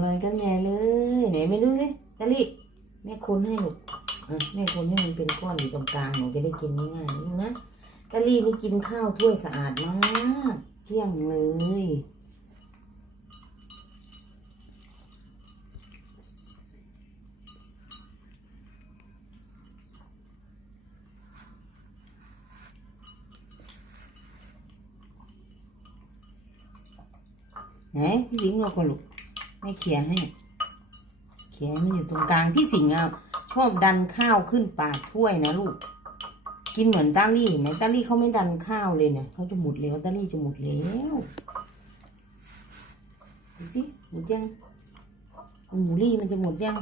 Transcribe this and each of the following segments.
อนกันใหญ่เลยไหนไม่รู้สิตะลี่แม่คนให้ลูกแม่คนให้มันเป็นก้อนอยู่ตรงกลางหนูจะได้กินง่ายๆนะตะลี่นี่กินข้าวถ้วยสะอาดมากเที่ยงเลยไหนพี่สิงห์เราคนลูก ไม่เขี่ยให้ เขียให้มันอยู่ตรงกลางพี่สิงห์ชอบดันข้าวขึ้นปากถ้วยนะลูก กินเหมือนตาลี่เห็นไหมตาลี่เขาไม่ดันข้าวเลยเนี่ยเขาจะหมดแล้วตาลี่จะหมดแล้วดูสิหมดยังหมูลี่มันจะหมดยัง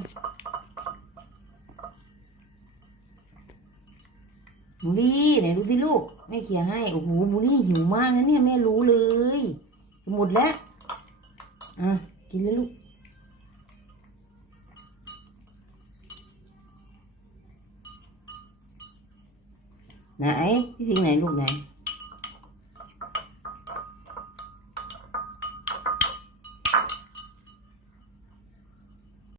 หมูลี่ไหนดูสิลูกแม่เขี่ยให้โอ้โหหมูลี่หิวมากนะเนี่ยแม่รู้เลยจะหมดแล้วอะ กินเลยลูกไหนพี่สิงไหนลูกไหน